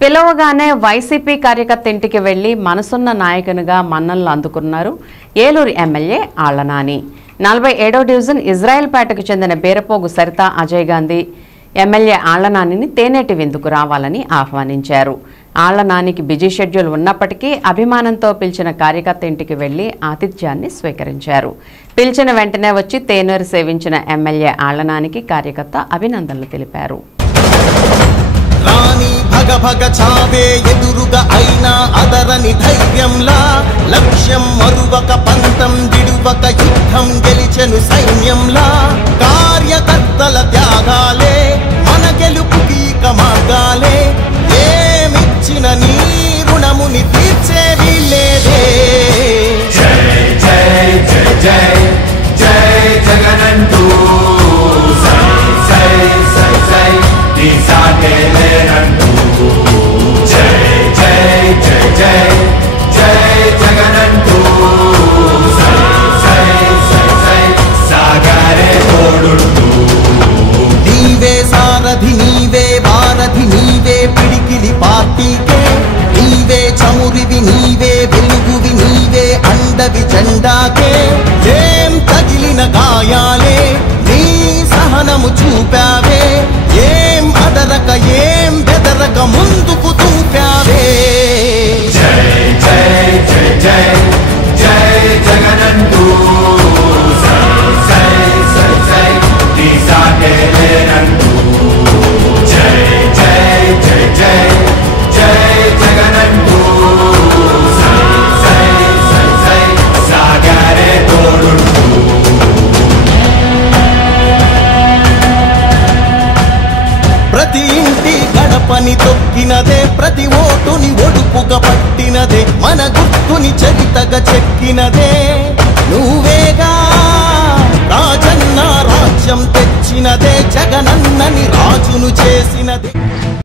పిలవగానే వైసీపీ కార్యకర్త ఇంటికి వెళ్లి మనసున్న నాయకునిగా మన్ననలు అందుకున్నారు ఏలూరు ఎమ్మెల్యే ఆళ్ల నాని. 47వ డివిజన్ ఇజ్రాయెల్పేటకు చెందిన బీరపోగు సరిత అజయ్ గాంధీ ఎమ్మెల్యే ఆళ్ల నానిని తేనేటి విందుకు రావాలని ఆహ్వానించారు. ఆళ్ల నానికి బిజీ షెడ్యూల్ ఉన్నప్పటికీ అభిమానంతో పిలిచిన కార్యకర్త ఇంటికి వెళ్లి ఆతిథ్యాన్ని స్వీకరించారు. పిలిచిన వెంటనే వచ్చి తేనూరు సేవించిన ఎమ్మెల్యే ఆళ్ల నానికి కార్యకర్త అభినందనలు తెలిపారు. రాణి భగ భగ చావే ఎదురుగా అయినా అదరని ధైర్యంలా లక్ష్యం మరువక పంతం విడువక యుద్ధం గెలిచెను సైన్యంలా కార్యకర్తల త్యాగాలే మన గెలుపుకి మార్గాలే ఏమిచ్చిన నీ రుణముని తీర్చే వీళ్ళేదే. జై జై జై జై జై జగనంటూ సై సై సై సై నీ సాటే లేనంటూ జై జై జై జై జై జగనంటూ సై సై సై సై సాగరే తోడుంటూ నీవే సారథి నీవే వారధి నీవే పిడికిలి పార్టీకే నీవే చమురివి నీవే వెలుగువి నీవే అండవి జెండాకే ఏం తగిలిన గాయాలే నీ సహనము చూపావే ఏం అదరక ఏం బెదరక ముందుకు దూపావే. జై జై జై జై జై జగనంటూ సై సై సై సై నీ సాటే లేనంటూ జై జై జై జై జై జగనంటూ సై సై సై సై సాగరే తోడుంటూ ప్రతి ఇంటి గడపని తొక్కినదే ప్రతి ఓటుని ఒడుపుగా పట్టినదే మన గుర్తుని చరితగా చెక్కినదే నువ్వేగా రాజన్న రాజ్యం తెచ్చినదే జగనన్నని రాజును చేసినదే.